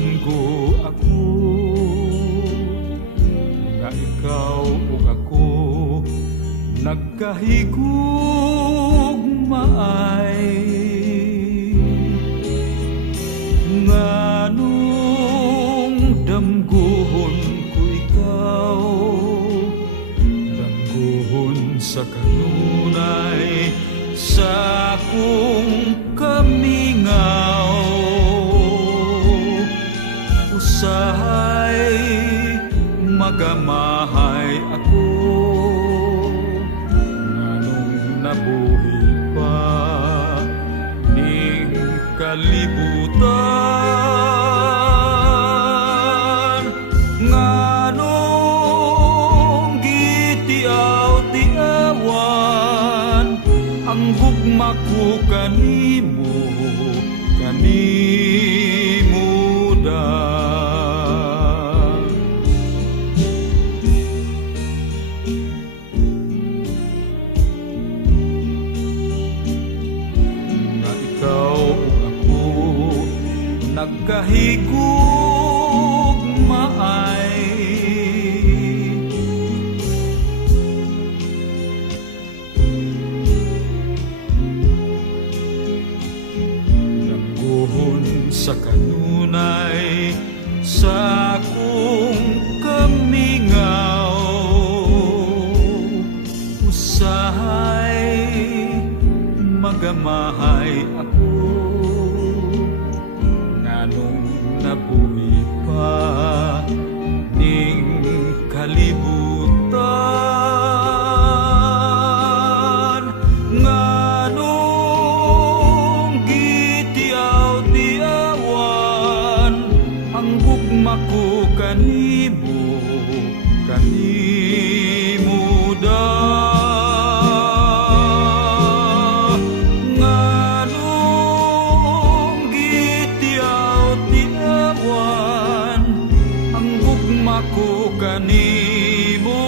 damgo ako nga ikaw ug ako nagkahigugmaay. Nganong damgohon ko ikaw, damgohon sa kanunay sa akong kamingaw. Usahay magamahay ako, nganong nabuhi pa ning kalibutan. Nganong gitiaw-tiawan ang gugma ko kanimo, kanimo da. Nga ikaw ug ako nagkahigugmaay. Sa kanunay sa akong kamingaw. Usahay magamahay ako, nganong nabuhi pa ning kalibutan. Nganong gitiaw-tiawan ang gugma ko kanimo, kanimo da. Nganong gitiaw-tiawan ang gugma ko kanimo,